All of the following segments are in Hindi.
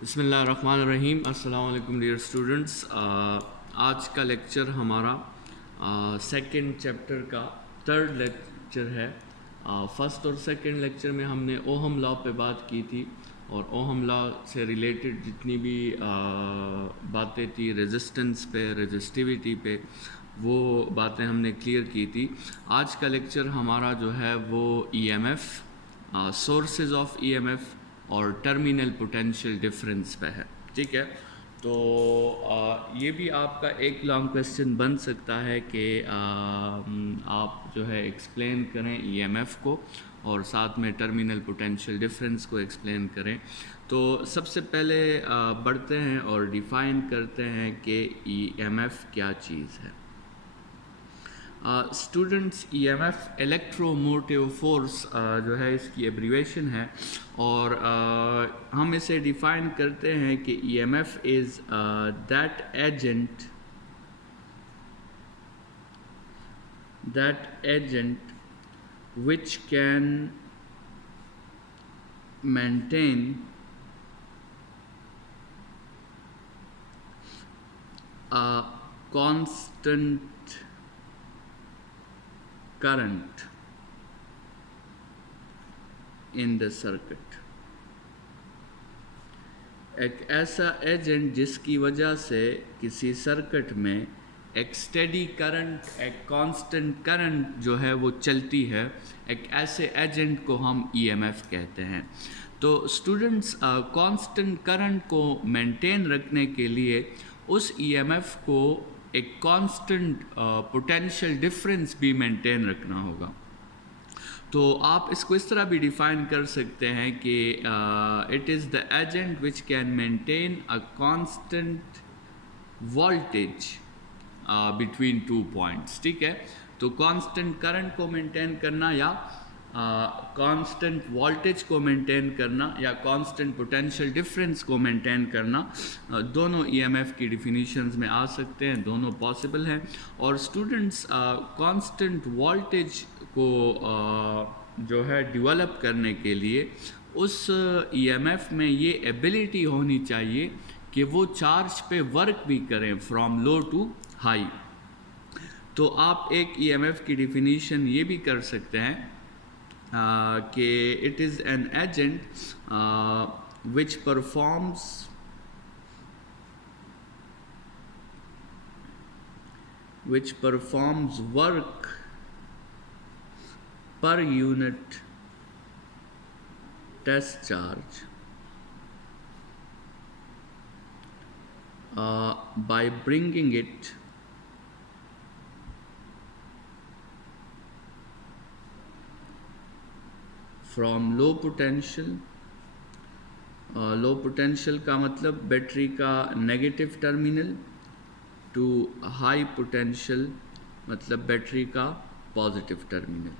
बिस्मिल्लाहिर्रहमानिर्रहीम। अस्सलाम वालेकुम डियर स्टूडेंट्स। आज का लेक्चर हमारा सेकंड चैप्टर का थर्ड लेक्चर है। फर्स्ट और सेकंड लेक्चर में हमने ओहम लॉ पे बात की थी और ओहम लॉ से रिलेटेड जितनी भी बातें थी रेजिस्टेंस पे, रेजिस्टिविटी पे, वो बातें हमने क्लियर की थी। आज का लेक्चर हमारा जो है वो ईएमएफ, सोर्सेज ऑफ ईएमएफ और टर्मिनल पोटेंशियल डिफरेंस पे है। ठीक है, तो ये भी आपका एक लॉन्ग क्वेश्चन बन सकता है कि आप जो है एक्सप्लेन करें ईएमएफ को और साथ में टर्मिनल पोटेंशियल डिफरेंस को एक्सप्लेन करें। तो सबसे पहले बढ़ते हैं और डिफ़ाइन करते हैं कि ईएमएफ क्या चीज़ है। स्टूडेंट्स, ईएमएफ इलेक्ट्रोमोटिव फोर्स जो है इसकी एब्रीवेशन है और हम इसे डिफ़ाइन करते हैं कि EMF is that agent which can maintain a constant current in the circuit। एक ऐसा एजेंट जिसकी वजह से किसी सर्किट में एक स्टेडी करंट, एक कांस्टेंट करंट जो है वो चलती है, एक ऐसे एजेंट को हम ईएमएफ कहते हैं। तो स्टूडेंट्स, कांस्टेंट करंट को मेंटेन रखने के लिए उस ईएमएफ को एक कांस्टेंट पोटेंशियल डिफरेंस भी मेंटेन रखना होगा। तो आप इसको इस तरह भी डिफ़ाइन कर सकते हैं कि it is the agent which can maintain a constant voltage between two points. ठीक है, तो कांस्टेंट करंट को मेंटेन करना या कांस्टेंट वोल्टेज को मेंटेन करना या कांस्टेंट पोटेंशियल डिफरेंस को मेंटेन करना, दोनों ईएमएफ की डिफिनीशंस में आ सकते हैं, दोनों पॉसिबल हैं। और स्टूडेंट्स, कांस्टेंट वोल्टेज को जो है डेवलप करने के लिए उस ईएमएफ में ये एबिलिटी होनी चाहिए कि वो चार्ज पे वर्क भी करें फ्रॉम लो टू हाई। तो आप एक ईएमएफ की डिफिनीशन ये भी कर सकते हैं कि it is an agent which performs work per unit test charge by bringing it from low potential, low potential का मतलब बैटरी का negative terminal, to high potential मतलब बैटरी का पॉजिटिव टर्मिनल।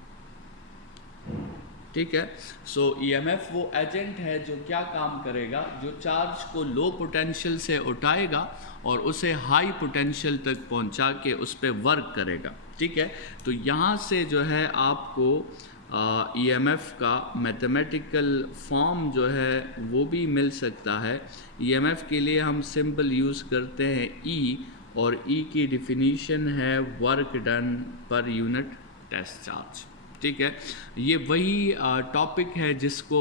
ठीक है, सो ईएमएफ वो एजेंट है जो क्या काम करेगा, जो चार्ज को लो पोटेंशियल से उठाएगा और उसे हाई पोटेंशियल तक पहुंचा के उस पर वर्क करेगा। ठीक है, तो यहाँ से जो है आपको ईएमएफ का मैथमेटिकल फॉर्म जो है वो भी मिल सकता है। ईएमएफ के लिए हम सिंपल यूज़ करते हैं ई, और ई की डिफिनीशन है work done per unit test charge. ठीक है, ये वही टॉपिक है जिसको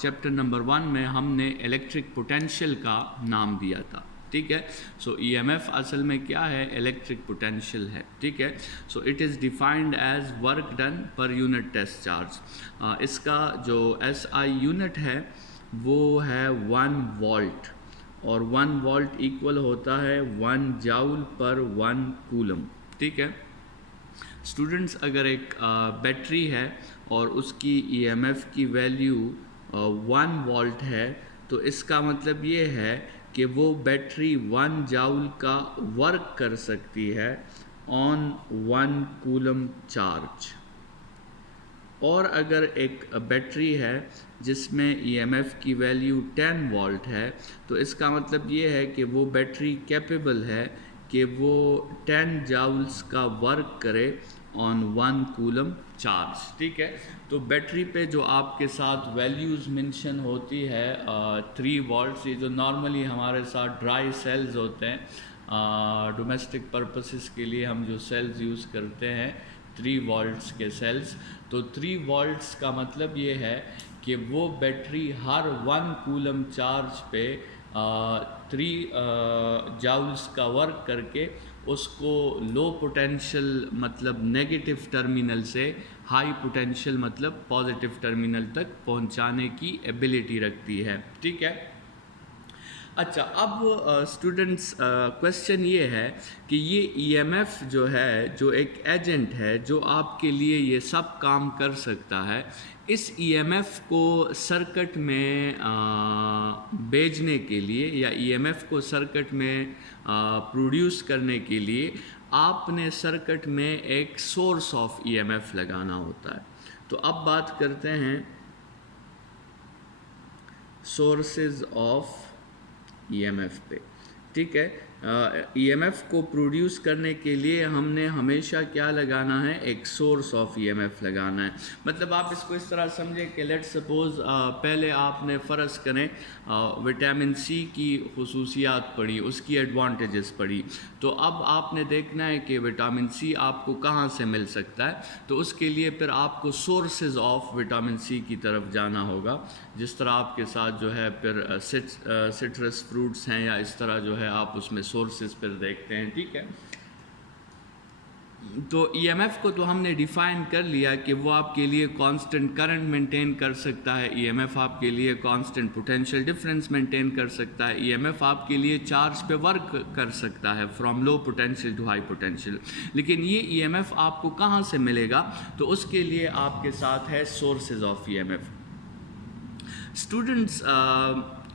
चैप्टर नंबर 1 में हमने इलेक्ट्रिक पोटेंशियल का नाम दिया था। ठीक है, सो ईएमएफ असल में क्या है, इलेक्ट्रिक पोटेंशियल है। ठीक है, so it is defined as work done per unit test charge. इसका जो एसआई यूनिट है वो है 1 वोल्ट, और 1 वोल्ट इक्वल होता है 1 जाउल पर 1 कूलम। ठीक है स्टूडेंट्स, अगर एक बैटरी है और उसकी ईएमएफ की वैल्यू 1 वोल्ट है, तो इसका मतलब ये है कि वो बैटरी 1 जाउल का वर्क कर सकती है ऑन 1 कूलम चार्ज। और अगर एक बैटरी है जिसमें ईएमएफ की वैल्यू 10 वोल्ट है, तो इसका मतलब ये है कि वो बैटरी कैपेबल है कि वो 10 जाउल्स का वर्क करे ऑन 1 कूलम चार्ज। ठीक है, तो बैटरी पे जो आपके साथ वैल्यूज़ मेंशन होती है 3 वोल्ट्स, ये जो नॉर्मली हमारे साथ ड्राई सेल्स होते हैं डोमेस्टिक पर्पसेस के लिए हम जो सेल्स यूज़ करते हैं 3 वोल्ट्स के सेल्स, तो 3 वोल्ट्स का मतलब ये है कि वो बैटरी हर 1 कूलम चार्ज पे 3 जाउल्स का वर्क करके उसको लो पोटेंशियल मतलब नेगेटिव टर्मिनल से हाई पोटेंशियल मतलब पॉजिटिव टर्मिनल तक पहुंचाने की एबिलिटी रखती है। ठीक है, अच्छा, अब स्टूडेंट्स क्वेश्चन ये है कि ये ईएमएफ जो है, जो एक एजेंट है जो आपके लिए ये सब काम कर सकता है, इस ईएमएफ को सर्किट में भेजने के लिए या ईएमएफ को सर्किट में प्रोड्यूस करने के लिए आपने सर्किट में एक सोर्स ऑफ ईएमएफ लगाना होता है। तो अब बात करते हैं सोर्सेज ऑफ ईएमएफ पे। ठीक है, ईएमएफ को प्रोड्यूस करने के लिए हमने हमेशा क्या लगाना है, एक सोर्स ऑफ ईएमएफ लगाना है। मतलब आप इसको इस तरह समझें कि लेट्स सपोज पहले आपने फ़र्ज़ करें विटामिन सी की खुसूसियात पढ़ी, उसकी एडवांटेजेस पढ़ी, तो अब आपने देखना है कि विटामिन सी आपको कहाँ से मिल सकता है, तो उसके लिए फिर आपको सोर्सेज ऑफ विटामिन सी की तरफ जाना होगा। जिस तरह आपके साथ जो है फिर सिट्रस फ्रूट्स हैं या इस तरह जो है आप उसमें सोर्सेज फिर देखते हैं। ठीक है, तो ईएमएफ को तो हमने डिफ़ाइन कर लिया कि वो आपके लिए कांस्टेंट करंट मेंटेन कर सकता है, ईएमएफ आपके लिए कांस्टेंट पोटेंशियल डिफरेंस मेंटेन कर सकता है, ईएमएफ आपके लिए चार्ज पे वर्क कर सकता है from low potential to high potential. लेकिन ये ईएमएफ आपको कहाँ से मिलेगा, तो उसके लिए आपके साथ है सोर्सेज ऑफ ईएमएफ। स्टूडेंट्स,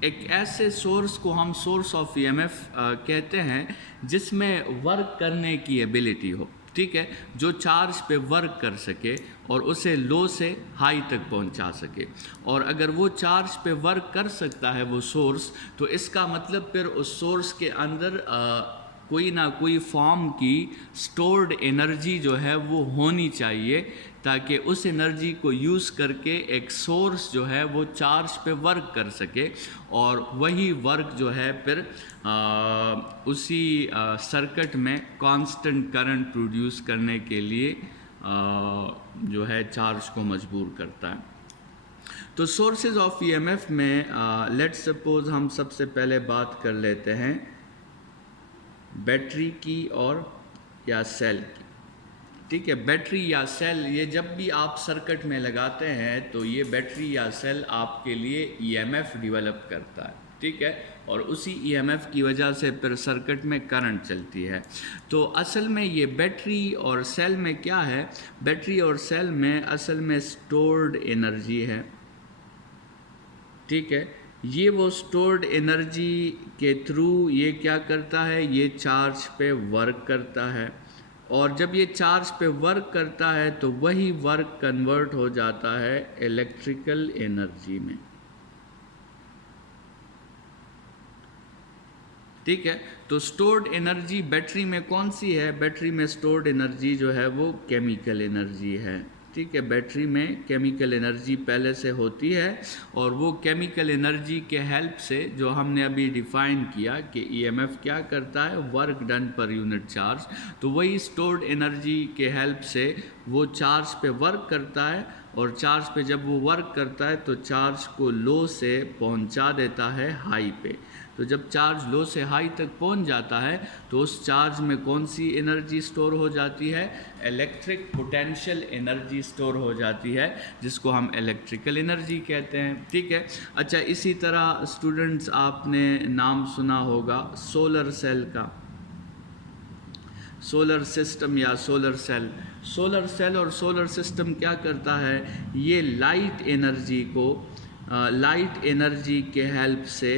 एक ऐसे सोर्स को हम सोर्स ऑफ ईएमएफ कहते हैं जिसमें वर्क करने की एबिलिटी हो। ठीक है, जो चार्ज पे वर्क कर सके और उसे लो से हाई तक पहुंचा सके। और अगर वो चार्ज पे वर्क कर सकता है वो सोर्स, तो इसका मतलब फिर उस सोर्स के अंदर कोई ना कोई फॉर्म की स्टोर्ड एनर्जी जो है वो होनी चाहिए, ताकि उस एनर्जी को यूज़ करके एक सोर्स जो है वो चार्ज पे वर्क कर सके और वही वर्क जो है फिर उसी सर्किट में कांस्टेंट करंट प्रोड्यूस करने के लिए जो है चार्ज को मजबूर करता है। तो सोर्सेज ऑफ ईएमएफ में लेट्स सपोज हम सबसे पहले बात कर लेते हैं बैटरी की और या सेल की। ठीक है, बैटरी या सेल, ये जब भी आप सर्किट में लगाते हैं तो ये बैटरी या सेल आपके लिए ईएमएफ डेवलप करता है। ठीक है, और उसी ईएमएफ की वजह से फिर सर्किट में करंट चलती है। तो असल में ये बैटरी और सेल में क्या है, बैटरी और सेल में असल में स्टोर्ड एनर्जी है। ठीक है, ये वो स्टोर्ड एनर्जी के थ्रू ये क्या करता है, ये चार्ज पे वर्क करता है, और जब ये चार्ज पे वर्क करता है तो वही वर्क कन्वर्ट हो जाता है इलेक्ट्रिकल एनर्जी में। ठीक है, तो स्टोर्ड एनर्जी बैटरी में कौन सी है, बैटरी में स्टोर्ड एनर्जी जो है वो केमिकल एनर्जी है। ठीक है, बैटरी में केमिकल एनर्जी पहले से होती है और वो केमिकल एनर्जी के हेल्प से जो हमने अभी डिफ़ाइन किया कि ईएमएफ क्या करता है, work done per unit charge, तो वही स्टोर्ड एनर्जी के हेल्प से वो चार्ज पे वर्क करता है और चार्ज पे जब वो वर्क करता है तो चार्ज को लो से पहुंचा देता है हाई पे। तो जब चार्ज लो से हाई तक पहुंच जाता है तो उस चार्ज में कौन सी एनर्जी स्टोर हो जाती है, इलेक्ट्रिक पोटेंशियल एनर्जी स्टोर हो जाती है, जिसको हम इलेक्ट्रिकल एनर्जी कहते हैं। ठीक है, अच्छा, इसी तरह स्टूडेंट्स आपने नाम सुना होगा सोलर सेल का, सोलर सिस्टम या सोलर सेल। सोलर सेल और सोलर सिस्टम क्या करता है, ये लाइट एनर्जी को लाइट एनर्जी के हेल्प से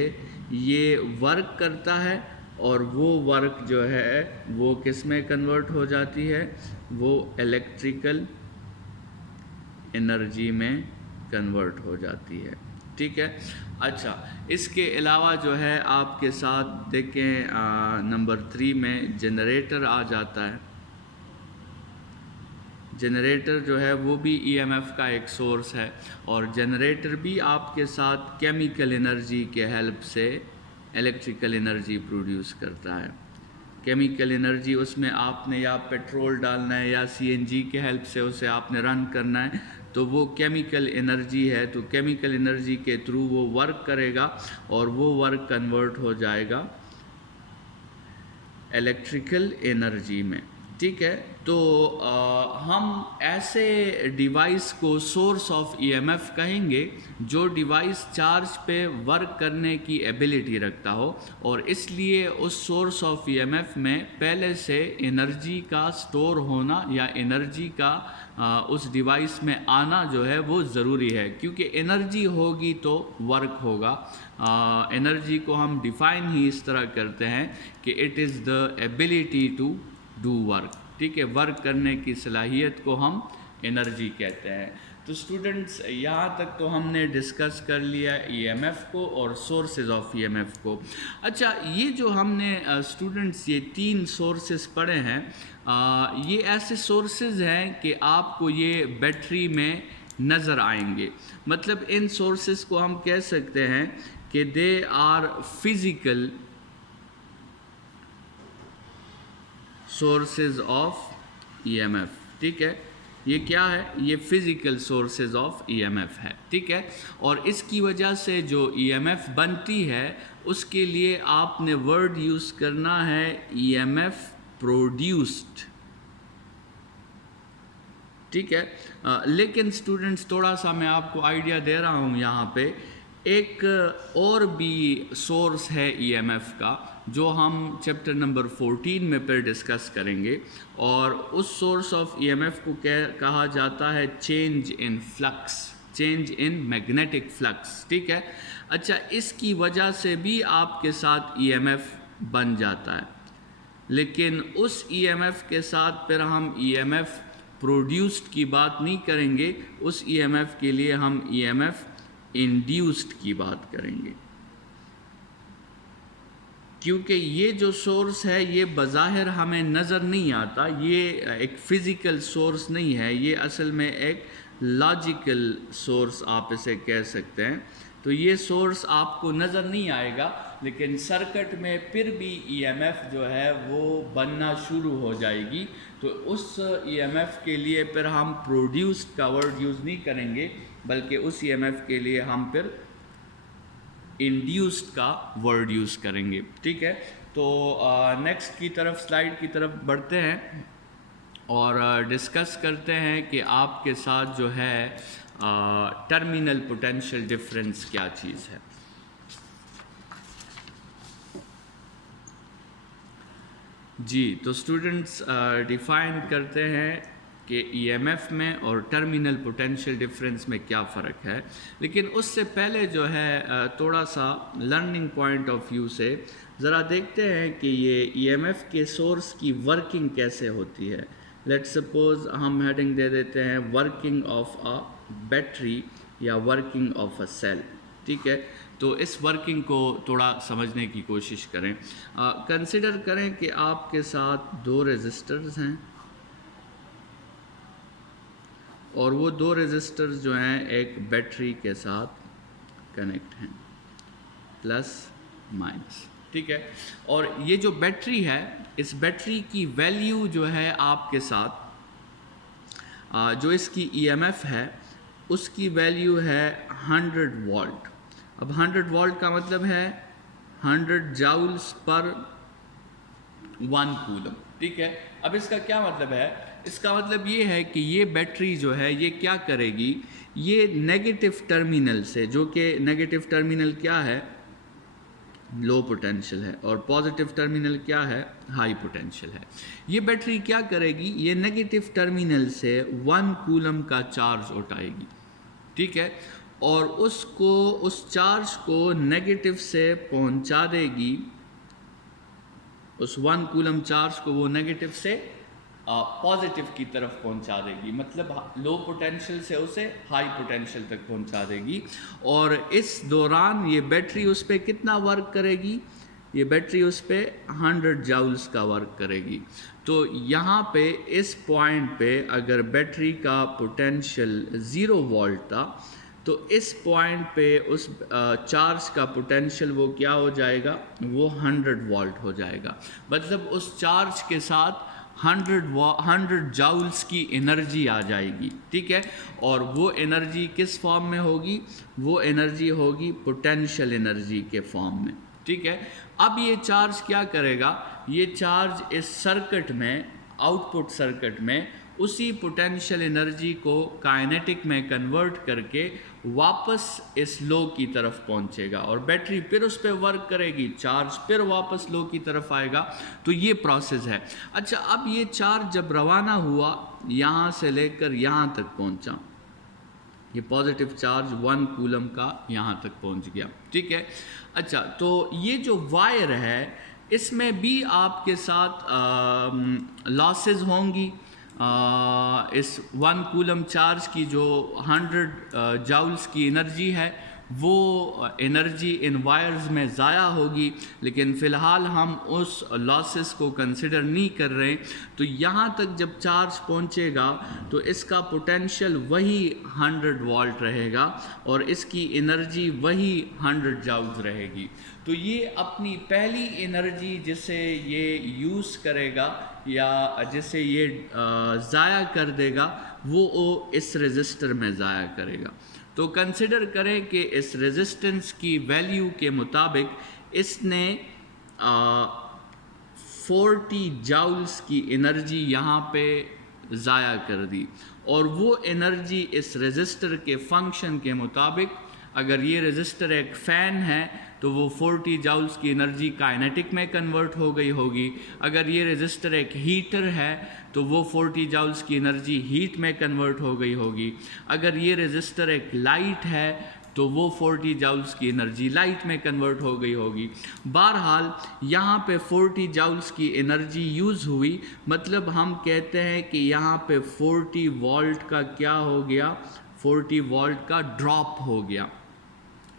ये वर्क करता है और वो वर्क जो है वो किस में कन्वर्ट हो जाती है, वो इलेक्ट्रिकल एनर्जी में कन्वर्ट हो जाती है। ठीक है, अच्छा, इसके अलावा जो है आपके साथ देखें नंबर 3 में जनरेटर आ जाता है। जनरेटर जो है वो भी ईएमएफ का एक सोर्स है, और जनरेटर भी आपके साथ केमिकल एनर्जी के हेल्प से इलेक्ट्रिकल एनर्जी प्रोड्यूस करता है। केमिकल एनर्जी उसमें आपने या पेट्रोल डालना है या सीएनजी के हेल्प से उसे आपने रन करना है, तो वो केमिकल एनर्जी है, तो केमिकल एनर्जी के थ्रू वो वर्क करेगा और वो वर्क कन्वर्ट हो जाएगा इलेक्ट्रिकल एनर्जी में। ठीक है, तो हम ऐसे डिवाइस को सोर्स ऑफ ईएमएफ कहेंगे जो डिवाइस चार्ज पे वर्क करने की एबिलिटी रखता हो, और इसलिए उस सोर्स ऑफ ईएमएफ में पहले से एनर्जी का स्टोर होना या एनर्जी का उस डिवाइस में आना जो है वो ज़रूरी है, क्योंकि एनर्जी होगी तो वर्क होगा। एनर्जी को हम डिफाइन ही इस तरह करते हैं कि it is the ability to do work. ठीक है, वर्क करने की सलाहियत को हम एनर्जी कहते हैं। तो स्टूडेंट्स, यहाँ तक तो हमने डिस्कस कर लिया ईएमएफ को और सोर्सेज ऑफ ईएमएफ को। अच्छा, ये जो हमने स्टूडेंट्स ये 3 सोर्सेज पढ़े हैं, ये ऐसे सोर्सेज हैं कि आपको ये बैटरी में नज़र आएंगे। मतलब इन सोर्सेज को हम कह सकते हैं कि they are physical sources of EMF. ठीक है, ये क्या है? ये फिज़िकल सोर्सेज ऑफ ईएमएफ है। ठीक है, और इसकी वजह से जो ईएमएफ बनती है उसके लिए आपने वर्ड यूज़ करना है ईएमएफ प्रोड्यूस्ड। ठीक है, लेकिन स्टूडेंट्स थोड़ा सा मैं आपको आइडिया दे रहा हूँ यहाँ पे, एक और भी सोर्स है ईएमएफ का जो हम चैप्टर नंबर 14 में फिर डिस्कस करेंगे, और उस सोर्स ऑफ ईएमएफ को कहा जाता है change in flux, change in magnetic flux. ठीक है, अच्छा, इसकी वजह से भी आपके साथ ईएमएफ बन जाता है, लेकिन उस ईएमएफ के साथ फिर हम ईएमएफ प्रोड्यूस्ड की बात नहीं करेंगे, उस ईएमएफ के लिए हम ईएमएफ इंड्यूस्ड की बात करेंगे, क्योंकि ये जो सोर्स है ये बज़ाहिर हमें नज़र नहीं आता, ये एक फ़िज़िकल सोर्स नहीं है, ये असल में एक लॉजिकल सोर्स आप इसे कह सकते हैं। तो ये सोर्स आपको नज़र नहीं आएगा, लेकिन सर्किट में फिर भी ईएमएफ जो है वो बनना शुरू हो जाएगी। तो उस ईएमएफ के लिए फिर हम प्रोड्यूस्ड का वर्ड यूज़ नहीं करेंगे, बल्कि उस ईएमएफ के लिए हम फिर इंड्यूस्ड का वर्ड यूज़ करेंगे। ठीक है, तो नेक्स्ट की तरफ, स्लाइड की तरफ बढ़ते हैं और डिस्कस करते हैं कि आपके साथ जो है टर्मिनल पोटेंशियल डिफरेंस क्या चीज़ है। जी, तो स्टूडेंट्स डिफ़ाइन करते हैं कि ईएमएफ में और टर्मिनल पोटेंशियल डिफरेंस में क्या फ़र्क है, लेकिन उससे पहले जो है थोड़ा सा लर्निंग पॉइंट ऑफ व्यू से ज़रा देखते हैं कि ये ईएमएफ के सोर्स की वर्किंग कैसे होती है। लेट्स सपोज हम हेडिंग दे देते हैं वर्किंग ऑफ अ बैटरी या वर्किंग ऑफ अ सेल। ठीक है, तो इस वर्किंग को थोड़ा समझने की कोशिश करें। कंसिडर करें कि आपके साथ 2 रेजिस्टर्स हैं, और वो 2 रेजिस्टर्स जो हैं एक बैटरी के साथ कनेक्ट हैं, प्लस माइनस। ठीक है, और ये जो बैटरी है, इस बैटरी की वैल्यू जो है आपके साथ जो इसकी ईएमएफ है उसकी वैल्यू है 100 वोल्ट। अब 100 वोल्ट का मतलब है 100 जाउल्स पर 1 कूलम। ठीक है, अब इसका क्या मतलब है? इसका मतलब ये है कि ये बैटरी जो है ये क्या करेगी, ये नेगेटिव टर्मिनल से, जो कि नेगेटिव टर्मिनल क्या है, लो पोटेंशियल है, और पॉजिटिव टर्मिनल क्या है, हाई पोटेंशियल है। ये बैटरी क्या करेगी, ये नेगेटिव टर्मिनल से 1 कूलम का चार्ज उठाएगी। ठीक है, और उसको, उस चार्ज को नेगेटिव से पहुंचा देगी, उस 1 कूलम चार्ज को वो नेगेटिव से पॉजिटिव की तरफ पहुंचा देगी, मतलब लो पोटेंशियल से उसे हाई पोटेंशियल तक पहुंचा देगी। और इस दौरान ये बैटरी उस पर कितना वर्क करेगी, ये बैटरी उस पर 100 जाउल्स का वर्क करेगी। तो यहाँ पे इस पॉइंट पे अगर बैटरी का पोटेंशियल 0 वोल्ट था तो इस पॉइंट पे उस चार्ज का पोटेंशियल वो क्या हो जाएगा, वो 100 वोल्ट हो जाएगा। मतलब उस चार्ज के साथ 100 जाउल्स की एनर्जी आ जाएगी, ठीक है। और वो एनर्जी किस फॉर्म में होगी, वो एनर्जी होगी पोटेंशियल एनर्जी के फॉर्म में, ठीक है। अब ये चार्ज क्या करेगा, ये चार्ज इस सर्किट में, आउटपुट सर्किट में उसी पोटेंशियल एनर्जी को काइनेटिक में कन्वर्ट करके वापस इस लो की तरफ पहुंचेगा और बैटरी फिर उस पर वर्क करेगी, चार्ज फिर वापस लो की तरफ आएगा। तो ये प्रोसेस है। अच्छा, अब ये चार्ज जब रवाना हुआ यहाँ से लेकर यहाँ तक पहुंचा, ये पॉजिटिव चार्ज 1 कूलम का यहाँ तक पहुँच गया, ठीक है। अच्छा, तो ये जो वायर है इसमें भी आपके साथ लॉसेस होंगी। इस 1 कूलम चार्ज की जो 100 जाउल्स की एनर्जी है वो एनर्जी इन वायर्स में ज़ाया होगी, लेकिन फ़िलहाल हम उस लॉसेस को कंसिडर नहीं कर रहे। तो यहाँ तक जब चार्ज पहुँचेगा तो इसका पोटेंशियल वही 100 वोल्ट रहेगा और इसकी एनर्जी वही 100 जाउल्स रहेगी। तो ये अपनी पहली एनर्जी जिसे ये यूज़ करेगा या जिसे ये ज़ाया कर देगा वो इस रेजिस्टर में ज़ाया करेगा। तो कंसिडर करें कि इस रेजिस्टेंस की वैल्यू के मुताबिक इसने 40 जाउल्स की एनर्जी यहाँ पे ज़ाया कर दी और वो एनर्जी इस रेजिस्टर के फंक्शन के मुताबिक, अगर ये रेजिस्टर एक फ़ैन है तो वो 40 जाउल्स की एनर्जी काइनेटिक में कन्वर्ट हो गई होगी। अगर ये रेजिस्टर एक हीटर है तो वो 40 जाउल्स की एनर्जी हीट में कन्वर्ट हो गई होगी। अगर ये रेजिस्टर एक लाइट है तो वो 40 जाउल्स की एनर्जी लाइट में कन्वर्ट हो गई होगी। बहरहाल यहाँ पे 40 जाउल्स की एनर्जी यूज़ हुई, मतलब हम कहते हैं कि यहाँ पे 40 वोल्ट का क्या हो गया, 40 वोल्ट का ड्रॉप हो गया।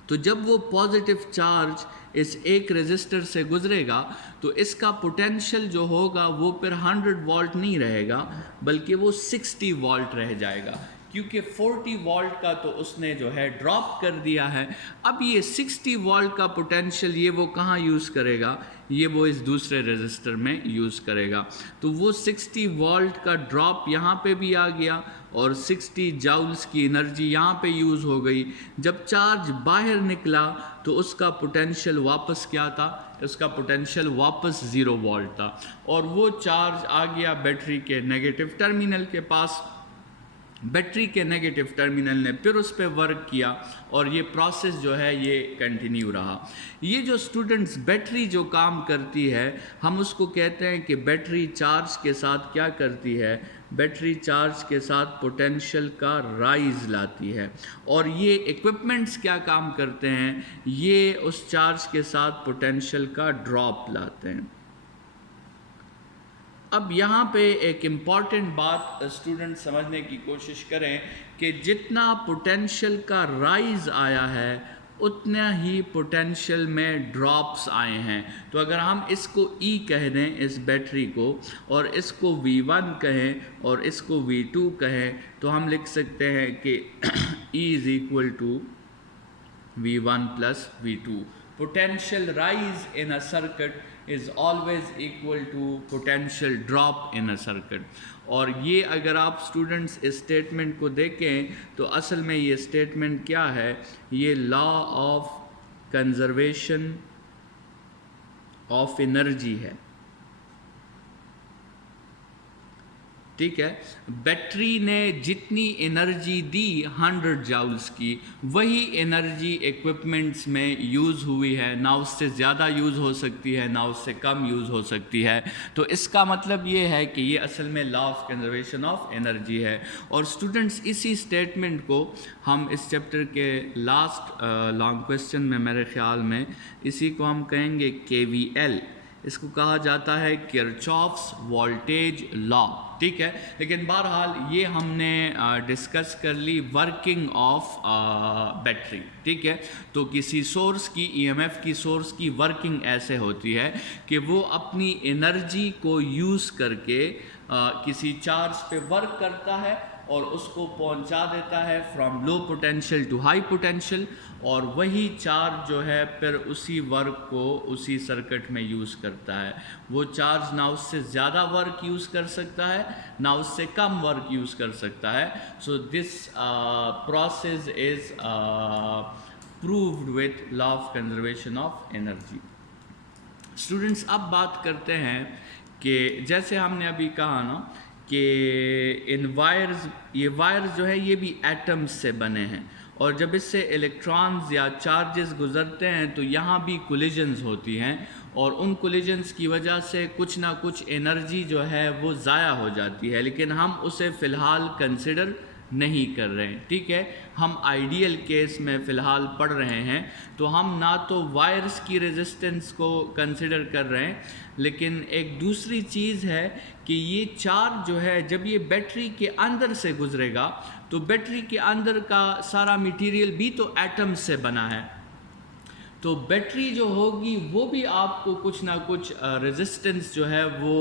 तो जब वो पॉजिटिव चार्ज इस एक रेजिस्टर से गुजरेगा तो इसका पोटेंशियल जो होगा वो फिर 100 वोल्ट नहीं रहेगा बल्कि वो 60 वोल्ट रह जाएगा, क्योंकि 40 वोल्ट का तो उसने जो है ड्रॉप कर दिया है। अब ये 60 वोल्ट का पोटेंशियल ये वो कहाँ यूज़ करेगा, ये वो इस दूसरे रेजिस्टर में यूज़ करेगा। तो वो 60 वोल्ट का ड्रॉप यहाँ पे भी आ गया और 60 जाउल्स की एनर्जी यहाँ पे यूज़ हो गई। जब चार्ज बाहर निकला तो उसका पोटेंशियल वापस क्या था, उसका पोटेंशियल वापस 0 वोल्ट था और वो चार्ज आ गया बैटरी के नेगेटिव टर्मिनल के पास। बैटरी के नेगेटिव टर्मिनल ने फिर उस पर वर्क किया और ये प्रोसेस जो है ये कंटिन्यू रहा। ये जो स्टूडेंट्स बैटरी जो काम करती है हम उसको कहते हैं कि बैटरी चार्ज के साथ क्या करती है, बैटरी चार्ज के साथ पोटेंशियल का राइज लाती है। और ये इक्विपमेंट्स क्या काम करते हैं, ये उस चार्ज के साथ पोटेंशियल का ड्रॉप लाते हैं। अब यहाँ पे एक इम्पॉर्टेंट बात स्टूडेंट समझने की कोशिश करें कि जितना पोटेंशियल का राइज आया है उतना ही पोटेंशियल में ड्रॉप्स आए हैं। तो अगर हम इसको E कह दें इस बैटरी को और इसको V1 कहें और इसको V2 कहें तो हम लिख सकते हैं कि E is equal to V1 plus V2। Potential rise in a circuit is always equal to potential drop in a circuit। और ये अगर आप स्टूडेंट्स इस स्टेटमेंट को देखें तो असल में ये स्टेटमेंट क्या है, ये law of conservation of energy है, ठीक है। बैटरी ने जितनी एनर्जी दी 100 जाउल्स की, वही एनर्जी इक्विपमेंट्स में यूज़ हुई है, ना उससे ज़्यादा यूज़ हो सकती है ना उससे कम यूज़ हो सकती है। तो इसका मतलब ये है कि ये असल में law of conservation of energy है। और स्टूडेंट्स इसी स्टेटमेंट को हम इस चैप्टर के लास्ट लॉन्ग क्वेश्चन में मेरे ख्याल में इसी को हम कहेंगे KVL। इसको कहा जाता है किरचॉफ्स वोल्टेज लॉ, ठीक है। लेकिन बहरहाल ये हमने डिस्कस कर ली वर्किंग ऑफ बैटरी, ठीक है। तो किसी सोर्स की ईएमएफ की सोर्स की वर्किंग ऐसे होती है कि वो अपनी एनर्जी को यूज़ करके किसी चार्ज पे वर्क करता है और उसको पहुंचा देता है from low potential to high potential, और वही चार्ज जो है फिर उसी वर्क को उसी सर्किट में यूज़ करता है। वो चार्ज ना उससे ज़्यादा वर्क यूज़ कर सकता है ना उससे कम वर्क यूज़ कर सकता है। So this process is proved with law of conservation of energy. Students, अब बात करते हैं कि जैसे हमने अभी कहा ना कि इन वायर्स, ये वायर्स जो है ये भी एटम्स से बने हैं, और जब इससे इलेक्ट्रॉन्स या चार्जेस गुजरते हैं तो यहाँ भी कोलिजन्स होती हैं, और उन कोलिजन्स की वजह से कुछ ना कुछ एनर्जी जो है वो ज़ाया हो जाती है, लेकिन हम उसे फ़िलहाल कंसिडर नहीं कर रहे हैं, ठीक है। हम आइडियल केस में फ़िलहाल पढ़ रहे हैं, तो हम ना तो वायर्स की रेजिस्टेंस को कंसिडर कर रहे हैं, लेकिन एक दूसरी चीज़ है कि ये चार्ज जो है जब ये बैटरी के अंदर से गुजरेगा तो बैटरी के अंदर का सारा मटेरियल भी तो एटम्स से बना है, तो बैटरी जो होगी वो भी आपको कुछ ना कुछ रेजिस्टेंस जो है वो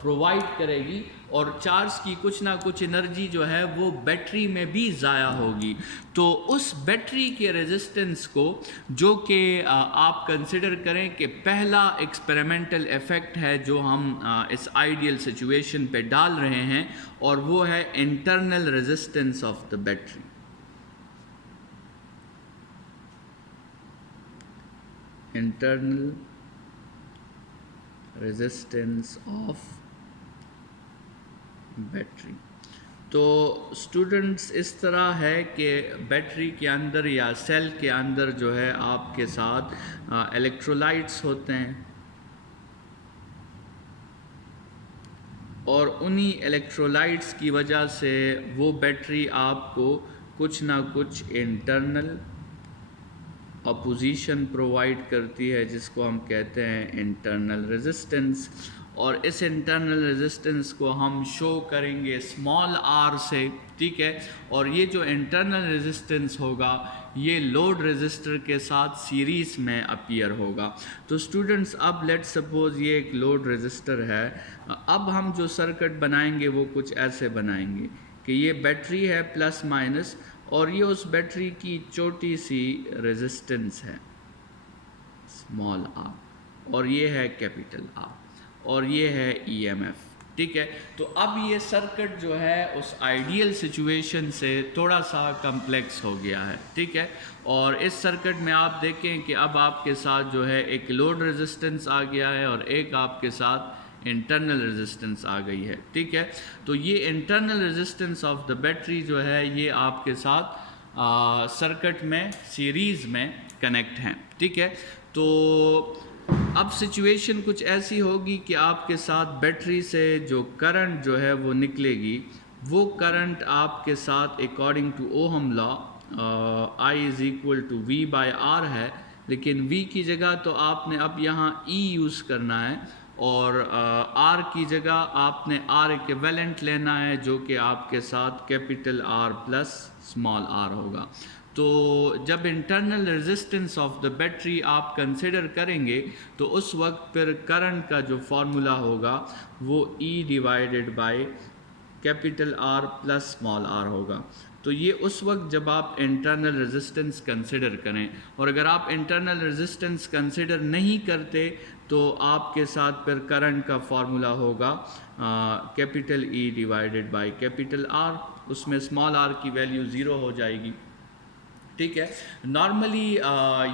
प्रोवाइड करेगी, और चार्ज की कुछ ना कुछ एनर्जी जो है वो बैटरी में भी ज़ाया होगी। तो उस बैटरी के रेजिस्टेंस को जो कि आप कंसिडर करें कि पहला एक्सपेरिमेंटल इफ़ेक्ट है जो हम इस आइडियल सिचुएशन पे डाल रहे हैं, और वो है internal resistance of the battery. Internal resistance of battery. तो स्टूडेंट्स, इस तरह है कि बैटरी के अंदर या सेल के अंदर जो है आपके साथ इलेक्ट्रोलाइट्स होते हैं, और उन्हीं इलेक्ट्रोलाइट्स की वजह से वो बैटरी आपको कुछ ना कुछ इंटरनल अपोजिशन प्रोवाइड करती है, जिसको हम कहते हैं इंटरनल रेजिस्टेंस। और इस इंटरनल रेजिस्टेंस को हम शो करेंगे स्मॉल आर से, ठीक है। और ये जो इंटरनल रेजिस्टेंस होगा ये लोड रेजिस्टर के साथ सीरीज़ में अपीयर होगा। तो स्टूडेंट्स, अब लेट्स सपोज ये एक लोड रेजिस्टर है। अब हम जो सर्किट बनाएंगे वो कुछ ऐसे बनाएंगे कि ये बैटरी है प्लस माइनस, और ये उस बैटरी की छोटी सी रेजिस्टेंस है स्मॉल आर, और ये है कैपिटल आर, और ये है ईएमएफ, ठीक है। तो अब ये सर्किट जो है उस आइडियल सिचुएशन से थोड़ा सा कम्प्लेक्स हो गया है, ठीक है। और इस सर्किट में आप देखें कि अब आपके साथ जो है एक लोड रेजिस्टेंस आ गया है और एक आपके साथ इंटरनल रेजिस्टेंस आ गई है, ठीक है। तो ये internal resistance of the battery जो है ये आपके साथ सर्किट में सीरीज़ में कनेक्ट हैं, ठीक है। तो अब सिचुएशन कुछ ऐसी होगी कि आपके साथ बैटरी से जो करंट जो है वो निकलेगी, वो करंट आपके साथ according to Ohm law I is equal to V by R है, लेकिन V की जगह तो आपने अब यहाँ E यूज़ करना है, और R की जगह आपने R इक्विवेलेंट लेना है जो कि आपके साथ capital R plus small r होगा। तो जब internal resistance of the battery आप कंसिडर करेंगे तो उस वक्त फिर करंट का जो फॉर्मूला होगा वो E divided by capital R plus small r होगा। तो ये उस वक्त जब आप इंटरनल रेजिस्टेंस कंसिडर करें, और अगर आप इंटरनल रेजिस्टेंस कंसिडर नहीं करते तो आपके साथ फिर करंट का फॉर्मूला होगा capital E divided by capital R, उसमें स्मॉल r की वैल्यू 0 हो जाएगी, ठीक है। नॉर्मली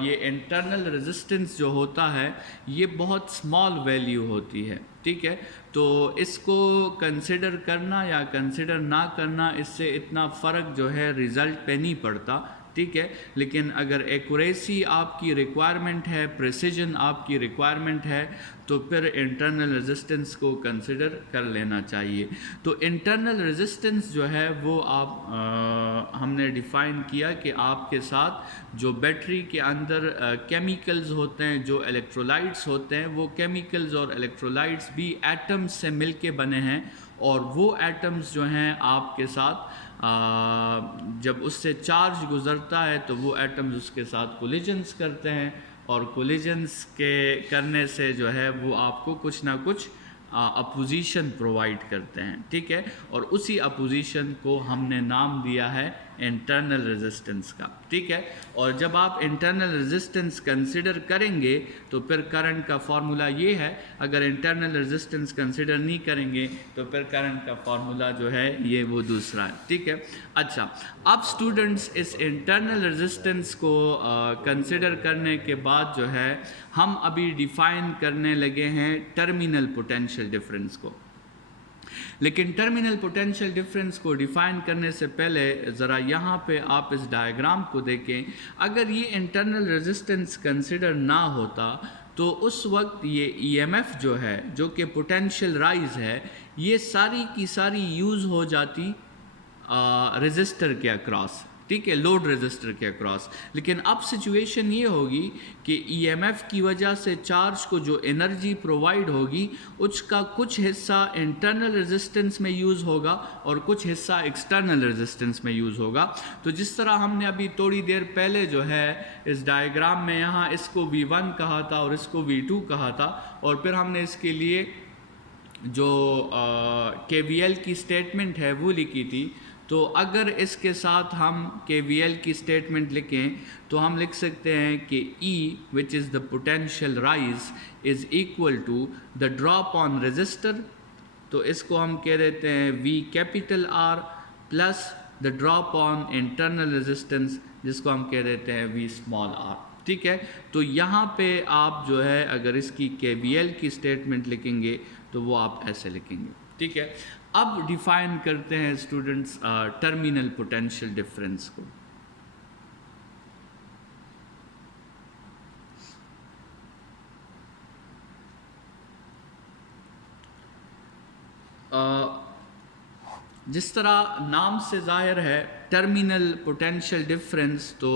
ये इंटरनल रेजिस्टेंस जो होता है ये बहुत स्मॉल वैल्यू होती है, ठीक है। तो इसको कंसिडर करना या कंसिडर ना करना, इससे इतना फ़र्क जो है रिज़ल्ट पे नहीं पड़ता, ठीक है। लेकिन अगर एक्यूरेसी आपकी रिक्वायरमेंट है, प्रिसीजन आपकी रिक्वायरमेंट है, तो फिर इंटरनल रेजिस्टेंस को कंसिडर कर लेना चाहिए। तो इंटरनल रेजिस्टेंस जो है वो हमने डिफ़ाइन किया कि आपके साथ जो बैटरी के अंदर केमिकल्स होते हैं, जो इलेक्ट्रोलाइट्स होते हैं, वो केमिकल्स और इलेक्ट्रोलाइट्स भी एटम्स से मिलके बने हैं, और वो एटम्स जो हैं आपके साथ जब उससे चार्ज गुज़रता है तो वो एटम्स उसके साथ कोलिजन्स करते हैं, और कोलिजन्स के करने से जो है वो आपको कुछ ना कुछ अपोजिशन प्रोवाइड करते हैं, ठीक है। और उसी अपोजिशन को हमने नाम दिया है इंटरनल रेजिस्टेंस का, ठीक है। और जब आप इंटरनल रेजिस्टेंस कंसिडर करेंगे तो फिर करंट का फार्मूला ये है, अगर इंटरनल रेजिस्टेंस कंसिडर नहीं करेंगे तो फिर करंट का फार्मूला जो है ये वो दूसरा है, ठीक है। अच्छा, अब स्टूडेंट्स इस इंटरनल रेजिस्टेंस को कंसिडर करने के बाद जो है हम अभी डिफाइन करने लगे हैं टर्मिनल पोटेंशियल डिफरेंस को। लेकिन टर्मिनल पोटेंशियल डिफरेंस को डिफाइन करने से पहले ज़रा यहाँ पे आप इस डायग्राम को देखें। अगर ये इंटरनल रेजिस्टेंस कंसिडर ना होता तो उस वक्त ये ईएमएफ जो है, जो कि पोटेंशियल राइज है, ये सारी की सारी यूज़ हो जाती रेजिस्टर के अक्रॉस, ठीक है, लोड रेजिस्टर के अक्रॉस। लेकिन अब सिचुएशन ये होगी कि ईएमएफ की वजह से चार्ज को जो एनर्जी प्रोवाइड होगी उसका कुछ हिस्सा इंटरनल रेजिस्टेंस में यूज़ होगा और कुछ हिस्सा एक्सटर्नल रेजिस्टेंस में यूज़ होगा। तो जिस तरह हमने अभी थोड़ी देर पहले जो है इस डायग्राम में यहाँ इसको V1 कहा था और इसको V2 कहा था, और फिर हमने इसके लिए जो KVL की स्टेटमेंट है वो लिखी थी। तो अगर इसके साथ हम KVL की स्टेटमेंट लिखें तो हम लिख सकते हैं कि E which is the potential rise is equal to the drop on resistor, तो इसको हम कह देते हैं V capital R plus the drop on internal resistance, जिसको हम कह देते हैं V स्मॉल r, ठीक है। तो यहाँ पे आप जो है अगर इसकी KVL की स्टेटमेंट लिखेंगे तो वो आप ऐसे लिखेंगे, ठीक है। अब डिफाइन करते हैं स्टूडेंट्स टर्मिनल पोटेंशियल डिफरेंस को। जिस तरह नाम से जाहिर है टर्मिनल पोटेंशियल डिफरेंस, तो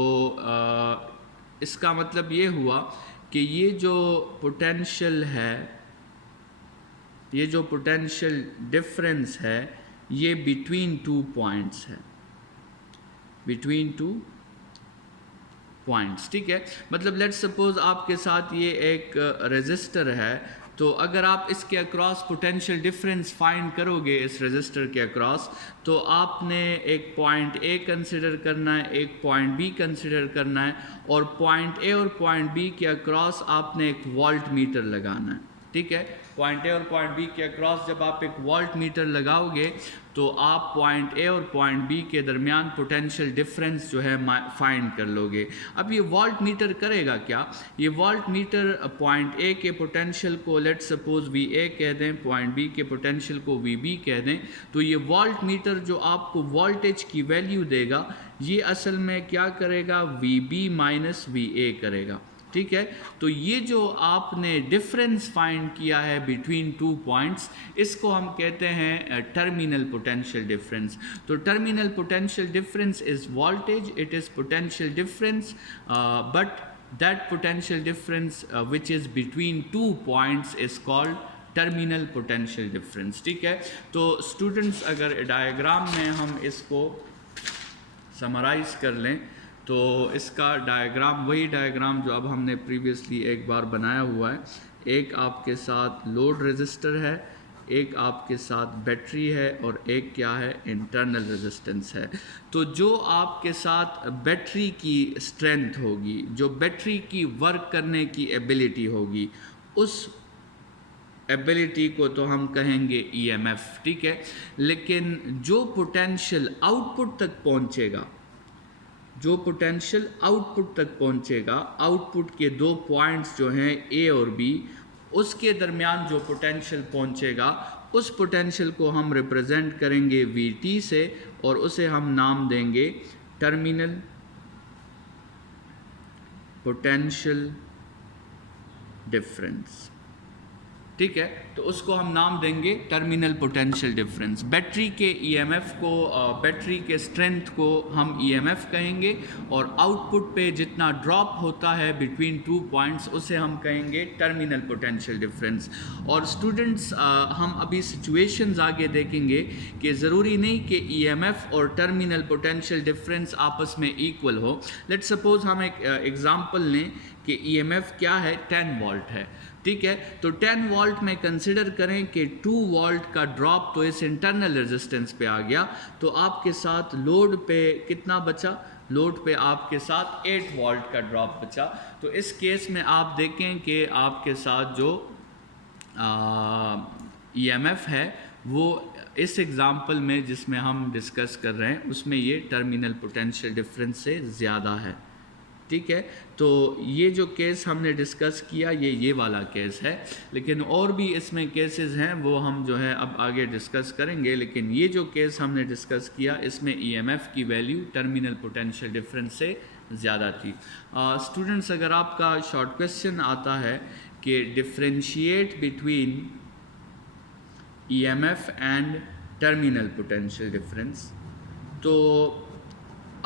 इसका मतलब ये हुआ कि ये जो पोटेंशियल है, ये जो पोटेंशियल डिफरेंस है, ये बिटवीन टू पॉइंट्स है, बिटवीन टू पॉइंट्स, ठीक है। मतलब लेट्स सपोज आपके साथ ये एक रेजिस्टर है, तो अगर आप इसके अक्रॉस पोटेंशियल डिफरेंस फाइंड करोगे इस रेजिस्टर के अक्रॉस, तो आपने एक पॉइंट ए कंसिडर करना है, एक पॉइंट बी कंसिडर करना है, और पॉइंट ए और पॉइंट बी के अक्रॉस आपने एक वोल्ट मीटर लगाना है, ठीक है। पॉइंट ए और पॉइंट बी के अक्रॉस जब आप एक वोल्ट मीटर लगाओगे तो आप पॉइंट ए और पॉइंट बी के दरमियान पोटेंशियल डिफरेंस जो है फाइंड कर लोगे। अब ये वोल्ट मीटर करेगा क्या? ये वोल्ट मीटर पॉइंट ए के पोटेंशियल को लेट्स सपोज वी ए कह दें, पॉइंट बी के पोटेंशियल को वी बी कह दें, तो ये वोल्ट मीटर जो आपको वोल्टेज की वैल्यू देगा, ये असल में क्या करेगा? V B minus V A करेगा, ठीक है। तो ये जो आपने डिफरेंस फाइंड किया है बिटवीन टू पॉइंट्स, इसको हम कहते हैं टर्मिनल पोटेंशियल डिफरेंस। तो terminal potential difference is voltage, it is potential difference, but that potential difference which is between two points is called terminal potential difference, ठीक है। तो स्टूडेंट्स अगर डायग्राम में हम इसको समराइज कर लें तो इसका डायग्राम वही डायग्राम जो अब हमने प्रीवियसली एक बार बनाया हुआ है। एक आपके साथ लोड रेजिस्टर है, एक आपके साथ बैटरी है, और एक क्या है? इंटरनल रेजिस्टेंस है। तो जो आपके साथ बैटरी की स्ट्रेंथ होगी, जो बैटरी की वर्क करने की एबिलिटी होगी, उस एबिलिटी को तो हम कहेंगे ईएमएफ, ठीक है। लेकिन जो पोटेंशियल आउटपुट तक पहुंचेगा, जो पोटेंशियल आउटपुट तक पहुंचेगा, आउटपुट के दो पॉइंट्स जो हैं ए और बी, उसके दरमियान जो पोटेंशियल पहुंचेगा, उस पोटेंशियल को हम रिप्रेजेंट करेंगे वी टी से, और उसे हम नाम देंगे टर्मिनल पोटेंशियल डिफरेंस। ठीक है, तो उसको हम नाम देंगे टर्मिनल पोटेंशियल डिफरेंस। बैटरी के ईएमएफ को, बैटरी के स्ट्रेंथ को हम ईएमएफ कहेंगे, और आउटपुट पे जितना ड्रॉप होता है बिटवीन 2 पॉइंट्स उसे हम कहेंगे टर्मिनल पोटेंशियल डिफरेंस। और स्टूडेंट्स, हम अभी सिचुएशंस आगे देखेंगे कि ज़रूरी नहीं कि ईएमएफ और टर्मिनल पोटेंशियल डिफरेंस आपस में इक्वल हो। लेट्स सपोज हम एक एग्जांपल लें कि ईएमएफ क्या है, 10 वोल्ट है। ठीक है, तो 10 वोल्ट में कंसिडर करें कि 2 वोल्ट का ड्रॉप तो इस इंटरनल रेजिस्टेंस पे आ गया, तो आपके साथ लोड पे कितना बचा, लोड पे आपके साथ 8 वोल्ट का ड्रॉप बचा। तो इस केस में आप देखें कि आपके साथ जो ईएमएफ है वो इस एग्जांपल में जिसमें हम डिस्कस कर रहे हैं उसमें ये टर्मिनल पोटेंशियल डिफरेंस से ज़्यादा है। ठीक है, तो ये जो केस हमने डिस्कस किया ये वाला केस है, लेकिन और भी इसमें केसेस हैं वो हम जो है अब आगे डिस्कस करेंगे। लेकिन ये जो केस हमने डिस्कस किया इसमें ईएमएफ की वैल्यू टर्मिनल पोटेंशियल डिफरेंस से ज़्यादा थी। स्टूडेंट्स, अगर आपका शॉर्ट क्वेश्चन आता है कि differentiate between EMF and terminal potential difference, तो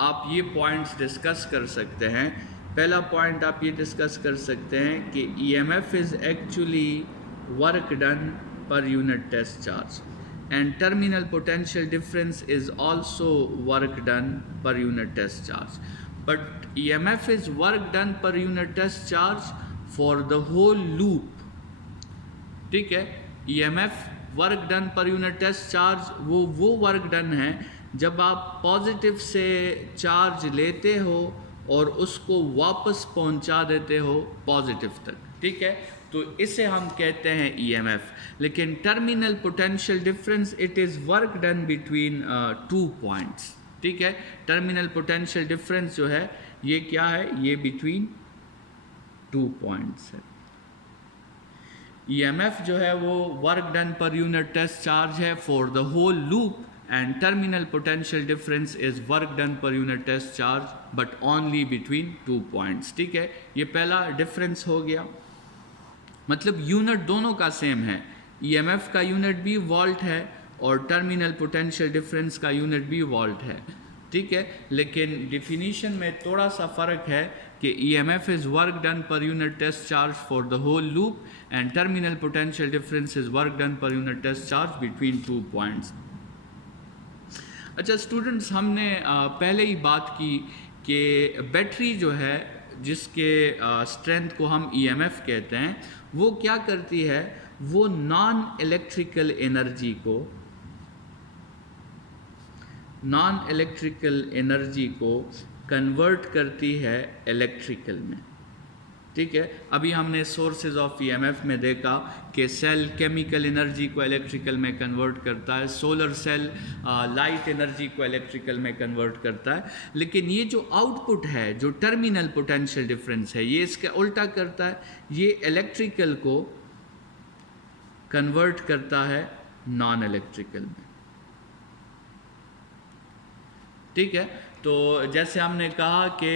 आप ये पॉइंट्स डिस्कस कर सकते हैं। पहला पॉइंट आप ये डिस्कस कर सकते हैं कि EMF is actually work done per unit test charge and terminal potential difference is also work done per unit test charge, but EMF is work done per unit test charge for the whole loop. ठीक है, EMF work done per unit test charge वो वर्क डन है जब आप पॉजिटिव से चार्ज लेते हो और उसको वापस पहुंचा देते हो पॉजिटिव तक। ठीक है, तो इसे हम कहते हैं ईएमएफ। लेकिन terminal potential difference it is work done between 2 points. ठीक है, टर्मिनल पोटेंशियल डिफरेंस जो है ये क्या है, ये बिटवीन 2 पॉइंट्स है। ईएमएफ जो है वो work done per unit test charge है for the whole loop, and terminal potential difference is work done per unit test charge but only between 2 points। ठीक है, ये पहला डिफरेंस हो गया, मतलब यूनिट दोनों का सेम है। ईएमएफ का यूनिट भी वोल्ट है और टर्मिनल पोटेंशियल डिफरेंस का यूनिट भी वोल्ट है। ठीक है, लेकिन डिफिनीशन में थोड़ा सा फ़र्क है कि EMF is work done per unit test charge for the whole loop and terminal potential difference is work done per unit test charge between 2 points. अच्छा स्टूडेंट्स, हमने पहले ही बात की कि बैटरी जो है जिसके स्ट्रेंथ को हम ईएमएफ कहते हैं वो क्या करती है, वो नॉन इलेक्ट्रिकल एनर्जी को कन्वर्ट करती है इलेक्ट्रिकल में। ठीक है, अभी हमने सोर्सेज ऑफ ईएमएफ में देखा कि सेल केमिकल एनर्जी को इलेक्ट्रिकल में कन्वर्ट करता है, सोलर सेल लाइट एनर्जी को इलेक्ट्रिकल में कन्वर्ट करता है। लेकिन ये जो आउटपुट है, जो टर्मिनल पोटेंशियल डिफरेंस है, ये इसका उल्टा करता है, ये इलेक्ट्रिकल को कन्वर्ट करता है नॉन इलेक्ट्रिकल में। ठीक है, तो जैसे हमने कहा कि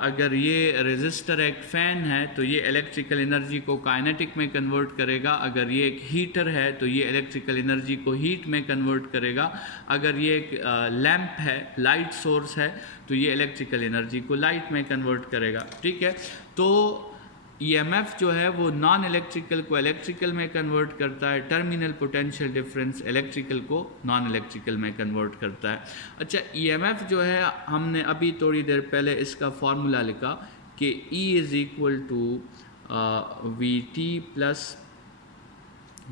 अगर ये रेजिस्टर एक फ़ैन है तो ये इलेक्ट्रिकल एनर्जी को काइनेटिक में कन्वर्ट करेगा, अगर ये एक हीटर है तो ये इलेक्ट्रिकल एनर्जी को हीट में कन्वर्ट करेगा, अगर ये एक लैंप है, लाइट सोर्स है, तो ये इलेक्ट्रिकल एनर्जी को लाइट में कन्वर्ट करेगा। ठीक है, तो ईएमएफ जो है वो नॉन इलेक्ट्रिकल को इलेक्ट्रिकल में कन्वर्ट करता है, टर्मिनल पोटेंशियल डिफरेंस इलेक्ट्रिकल को नॉन इलेक्ट्रिकल में कन्वर्ट करता है। अच्छा, ईएमएफ जो है हमने अभी थोड़ी देर पहले इसका फॉर्मूला लिखा कि E is equal to VT plus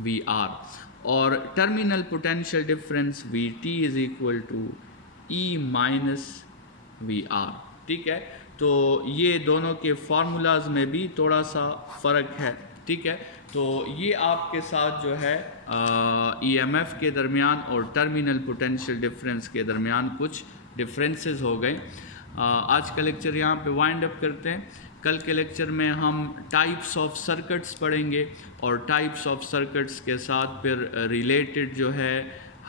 VR और terminal potential difference VT is equal to E minus VR। ठीक है, तो ये दोनों के फार्मूलाज में भी थोड़ा सा फ़र्क है। ठीक है, तो ये आपके साथ जो है ईएमएफ के दरमियान और टर्मिनल पोटेंशियल डिफरेंस के दरमियान कुछ डिफरेंसेस हो गए। आज का लेक्चर यहाँ पे वाइंड अप करते हैं। कल के लेक्चर में हम टाइप्स ऑफ सर्किट्स पढ़ेंगे और टाइप्स ऑफ सर्किट्स के साथ फिर रिलेटेड जो है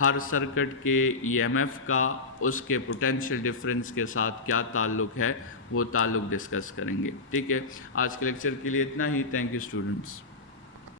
हर सर्किट के ईएमएफ का उसके पोटेंशियल डिफरेंस के साथ क्या ताल्लुक़ है वो ताल्लुक़ डिस्कस करेंगे। ठीक है, आज के लेक्चर के लिए इतना ही। Thank you students.